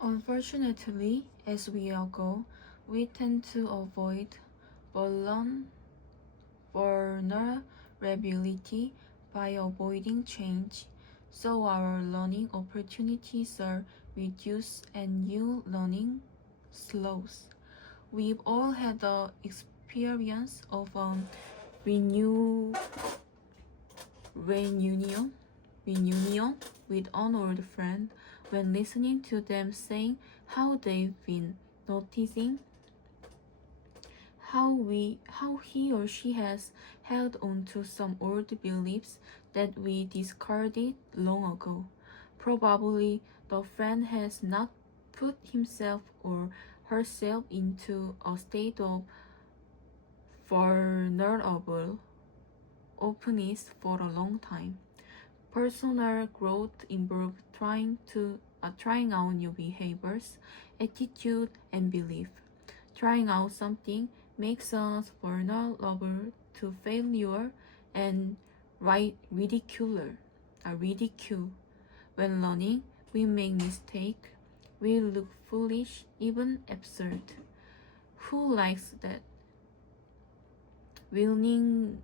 Unfortunately, as we all go, we tend to avoid vulnerability by avoiding change, so our learning opportunities are reduced and new learning slows. We've all had the experience of renew, reunion, reunion with an old friend when listening to them saying how they've been noticing how he or she has held on to some old beliefs that we discarded long ago. Probably the friend has not put himself or herself into a state of vulnerable openness for a long time. Personal growth involves trying out new behaviors, attitude, and belief. Trying out something makes us vulnerable to failure and ridicule. When learning, we make mistakes. We look foolish, even absurd. Who likes that? Willingness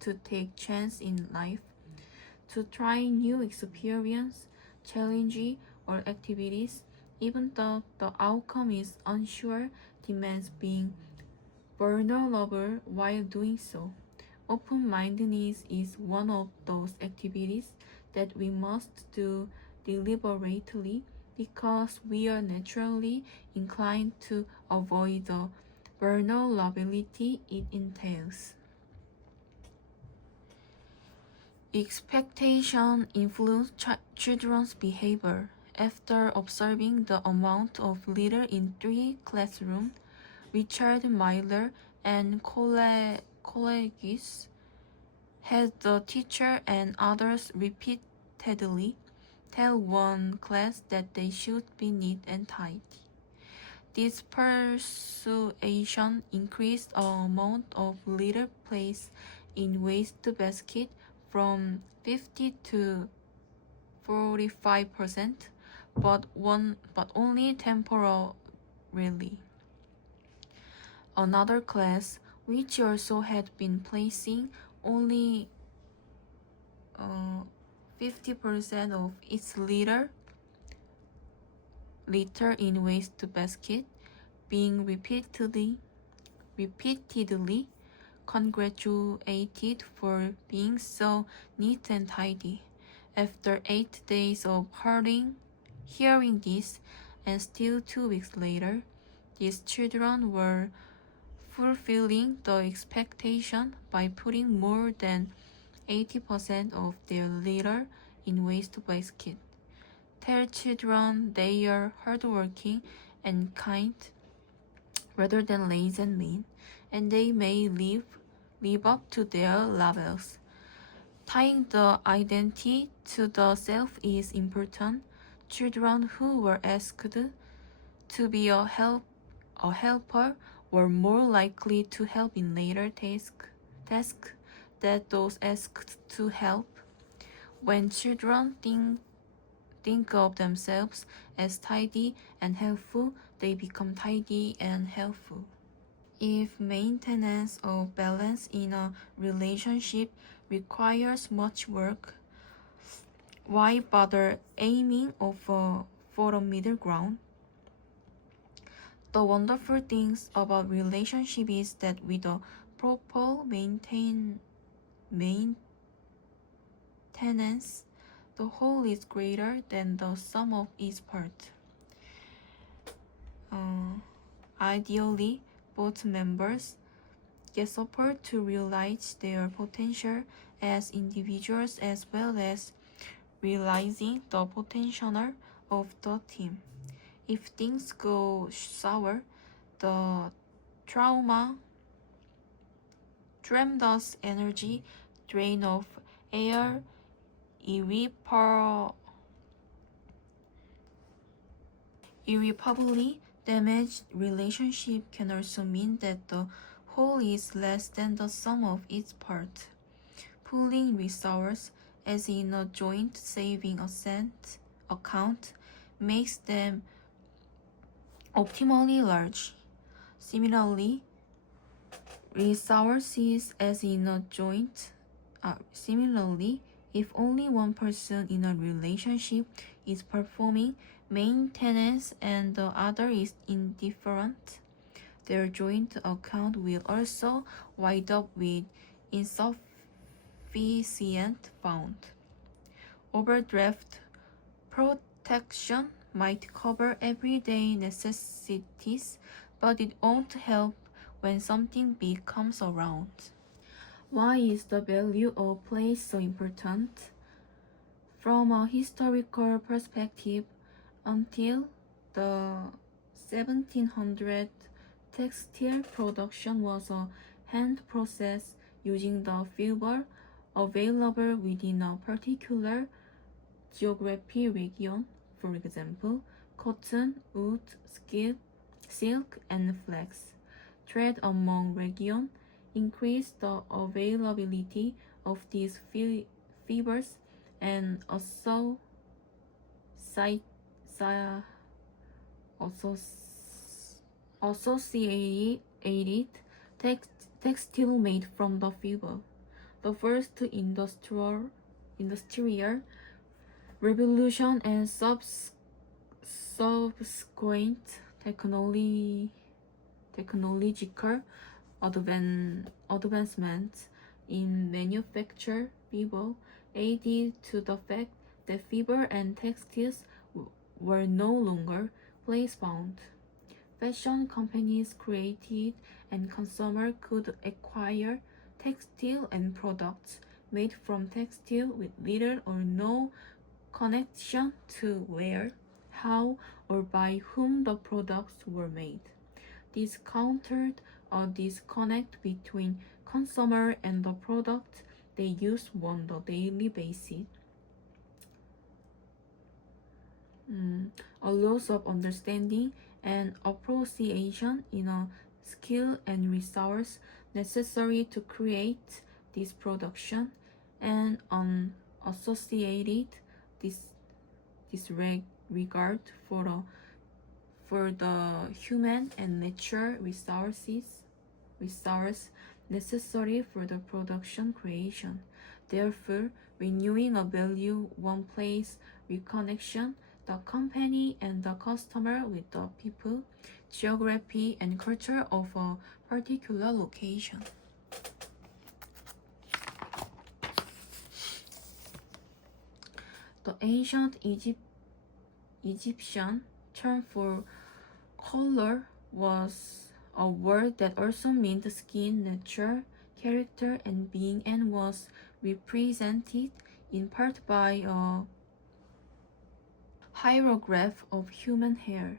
to take chance in life, to try new experience, challenge, or activities, even though the outcome is unsure, demands being vulnerable while doing so. Open-mindedness is one of those activities that we must do deliberately because we are naturally inclined to avoid the vulnerability it entails. Expectation influence children's behavior. After observing the amount of litter in 3 classrooms, Richard Miller and colleagues had the teacher and others repeatedly tell one class that they should be neat and tidy. This persuasion increased the amount of litter placed in waste basket from 50 to 45%, but only temporarily. Another class, which also had been placing only 50% of its litter in waste basket, being repeatedly congratulated for being so neat and tidy. After 8 days of hearing this, and still 2 weeks later, these children were fulfilling the expectation by putting more than 80% of their litter in waste basket. Tell children they are hardworking and kind rather than lazy and mean, and they may live up to their levels. Tying the identity to the self is important. Children who were asked to be a helper were more likely to help in later tasks than those asked to help. When children think of themselves as tidy and helpful, they become tidy and helpful. If maintenance of balance in a relationship requires much work, why bother aiming for a middle ground? The wonderful things about relationship is that with a proper maintenance, the whole is greater than the sum of its parts. Ideally, both members get support to realize their potential as individuals as well as realizing the potential of the team. If things go sour, the tremendous energy drain of air irreparably damaged relationship can also mean that the whole is less than the sum of its parts. Pooling resources, as in a joint saving account, makes them optimally large. Similarly, resources as in a joint. Similarly, if only one person in a relationship is performing maintenance and the other is indifferent, their joint account will also wind up with insufficient fund. Overdraft protection might cover everyday necessities, but it won't help when something big comes around. Why is the value of place so important? From a historical perspective, until the 1700s, textile production was a hand process using the fiber available within a particular geography region. For example, cotton, wood, silk, and flax. Trade among regions increased the availability of these fibers and associated textile made from the fiber. The first industrial revolution and subsequent technological advancements in manufacture fiber added to the fact that fiber and textiles were no longer place-bound. Fashion companies created and consumers could acquire textile and products made from textile with little or no connection to where, how, or by whom the products were made. This countered a disconnect between consumer and the product they use on a daily basis. A loss of understanding and appreciation in a skill and resource necessary to create this production, and an associated disregard for the human and natural resource necessary for the production creation. Therefore, renewing a value one place reconnection the company and the customer with the people, geography, and culture of a particular location. The ancient Egyptian term for color was a word that also meant skin, nature, character, and being, and was represented in part by a hieroglyph of human hair.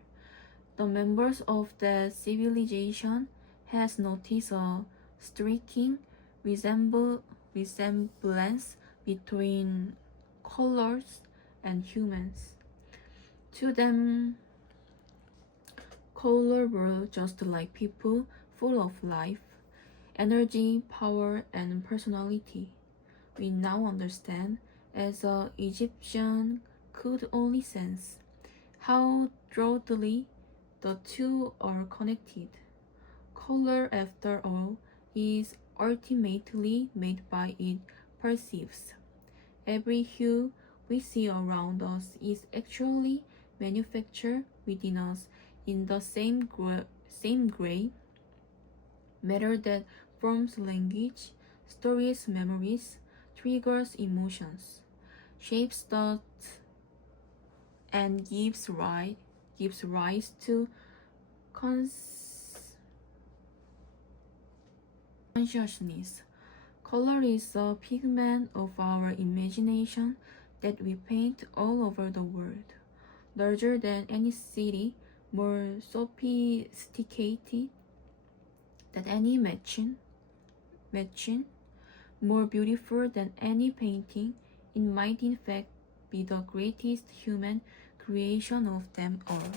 The members of that civilization has noticed a striking resemblance between colors and humans. To them, colors were just like people, full of life, energy, power, and personality. We now understand, as an Egyptian could only sense, how broadly the two are connected. Color, after all, is ultimately made by it perceives. Every hue we see around us is actually manufactured within us in the same gray matter that forms language, stories, memories, triggers emotions, shapes thoughts, and gives rise to consciousness. Color is a pigment of our imagination that we paint all over the world. Larger than any city, more sophisticated than any machine, more beautiful than any painting, it might in fact be the greatest human creation of them all.